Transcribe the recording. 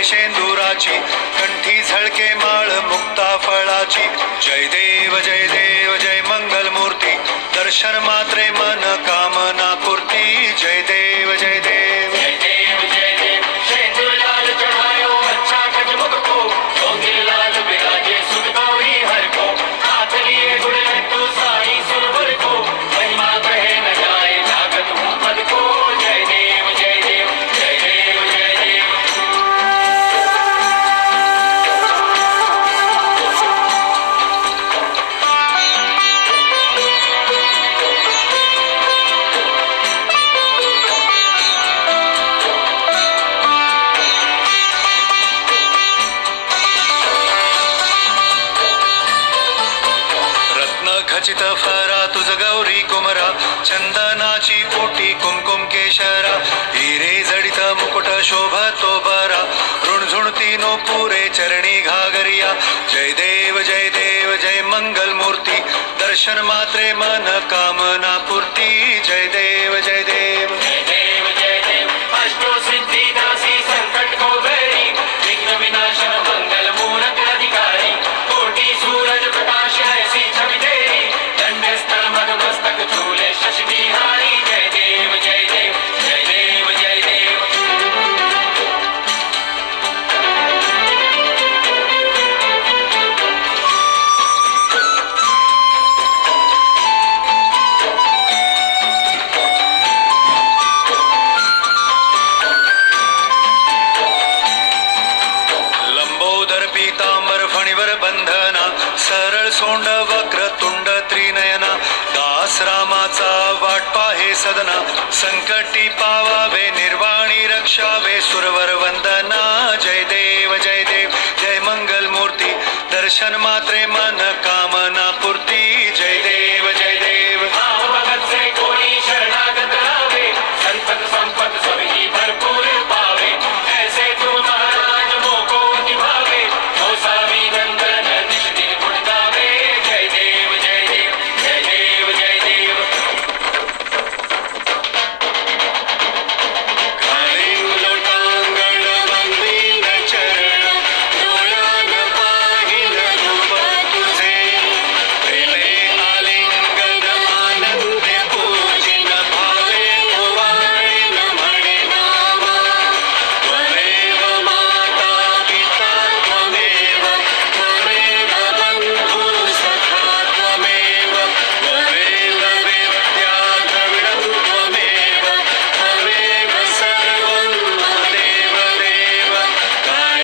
कोटी शेंदुराची, कंठी झळके माळ मुक्ता फळाची. जय देव जय देव जय मंगल मूर्ती, दर्शन मात्रे मन कामना पूर्ती. जय देव जय देव जय देव जय देव शेंदूर लाल चढ़ायो अच्छा गजमुख को, चौंगे लाल विराजे सुध गौरी हर को, हाथ लिए गुड़ लड्डू साई सुरभुर को, महिमा कहे न जाए जागत मुहम्मद को. जय देव जय देव जय देव जय देव. खचित फरा तुझ गौरी कुमरा, चंदनाची ओटी कुमकुम केशरा, हिरे जडित मुकुट शोभतो बरा, ऋणझुणती नो पुरे चरणी घागरिया. जय देव जय मंगल मूर्ती, दर्शन मात्रे मन कामना पूर्ती. जय देव जय देव जय देव जय देव अष्टो सिद्धि दासी संकट को बैरी, विघ्न विनाशन मंगल मूरत अधिकारी, कोटि सूरज प्रकाश ऐसी छवि तेरी, दंड स्थल मस्तक झूले शशि बिहारी. जय देव जय देव जय देव जय देव. लंबोदर पीतांबर फणीवर बंधना, सरळ सोंड वक्र तुंड त्रिनयना, दास रामाचा वाट पाहे सदना, संकटी पावावे निर्वाणी रक्षावे सुरवर वंदना. जय देव जय मंगल मूर्ती, दर्शन मात्रे मन